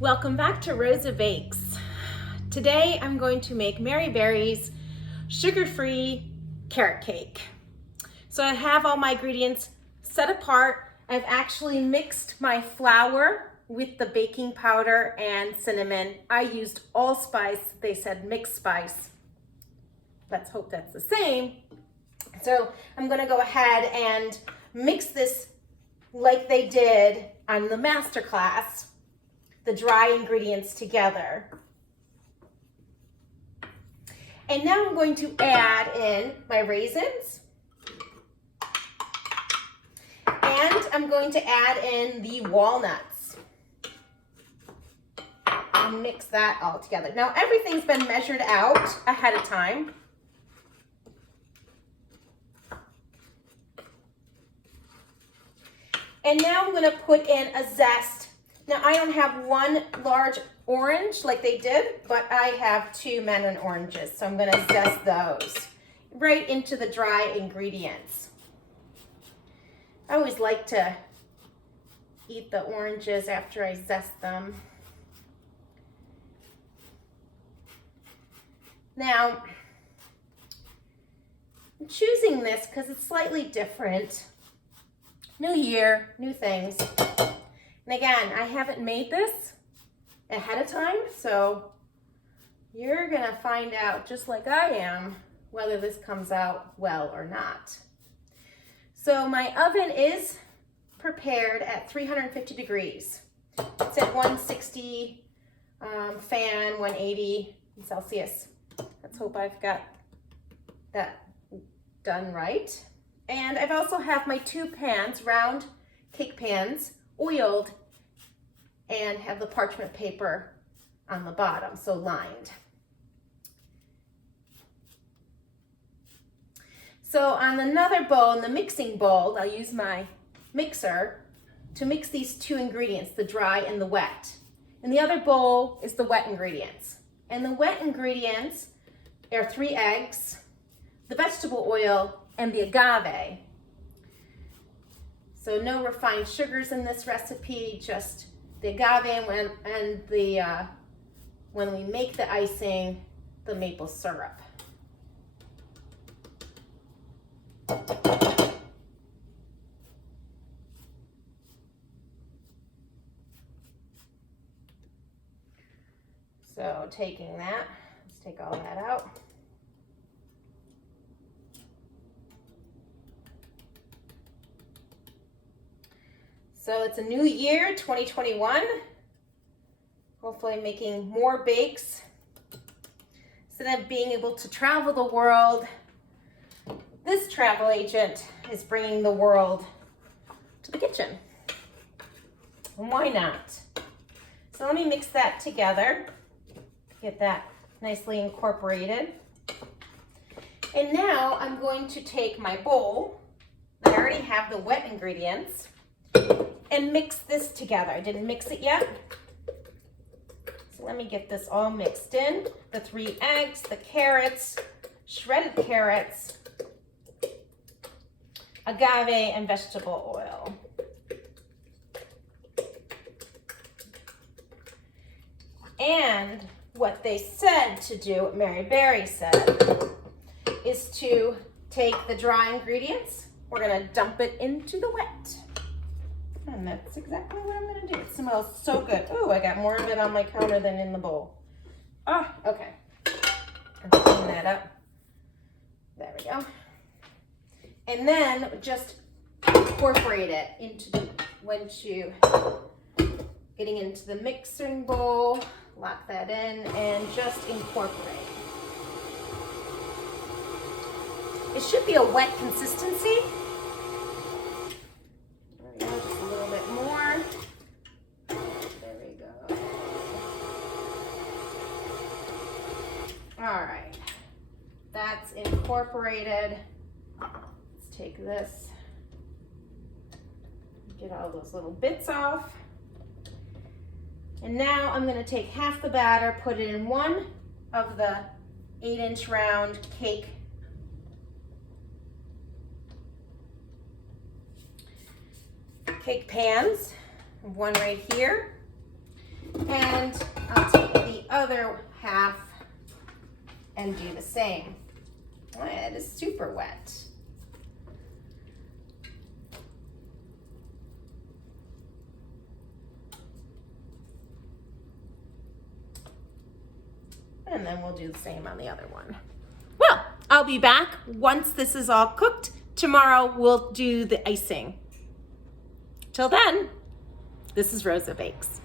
Welcome back to Rosa Bakes. Today I'm going to make Mary Berry's sugar-free carrot cake. So I have all my ingredients set apart. I've actually mixed my flour with the baking powder and cinnamon. I used allspice. They said mixed spice. Let's hope that's the same. So I'm going to go ahead and mix this like they did on the master class, the dry ingredients together. And now I'm going to add in my raisins. And I'm going to add in the walnuts. And mix that all together. Now everything's been measured out ahead of time. And now I'm going to put in a zest. Now I don't have one large orange like they did, but I have 2 mandarin oranges. So I'm going to zest those right into the dry ingredients. I always like to eat the oranges after I zest them. Now, I'm choosing this because it's slightly different. New year, new things. And again, I haven't made this ahead of time, so you're gonna find out, just like I am, whether this comes out well or not. So my oven is prepared at 350 degrees. It's at 160 fan, 180 Celsius. Let's hope I've got that done right. And I've also have my 2 pans, round cake pans, oiled, and have the parchment paper on the bottom, so lined. So on another bowl, in the mixing bowl, I'll use my mixer to mix these 2 ingredients, the dry and the wet. And the other bowl is the wet ingredients. And the wet ingredients are 3 eggs, the vegetable oil, and the agave. So no refined sugars in this recipe, just the agave and the when we make the icing, the maple syrup. So taking that, let's take all that out. So it's a new year, 2021. Hopefully making more bakes. Instead of being able to travel the world, this travel agent is bringing the world to the kitchen. And why not? So let me mix that together. Get that nicely incorporated. And now I'm going to take my bowl. I already have the wet ingredients. And mix this together. I didn't mix it yet. So let me get this all mixed in. The 3 eggs, the carrots, shredded carrots, agave, and vegetable oil. And what they said to do, what Mary Berry said, is to take the dry ingredients. We're gonna dump it into the wet. And that's exactly what I'm gonna do. It smells so good. Oh, I got more of it on my counter than in the bowl. Oh, okay. Let's clean that up. There we go. And then just incorporate it into the, once you getting into the mixing bowl, lock that in and just incorporate. It should be a wet consistency. All right, that's incorporated. Let's take this, get all those little bits off. And now I'm gonna take half the batter, put it in one of the 8-inch round cake pans, one right here. And I'll take the other half and do the same. Oh, it is super wet. And then we'll do the same on the other one. Well, I'll be back once this is all cooked. Tomorrow we'll do the icing. Till then, this is Rosa Bakes.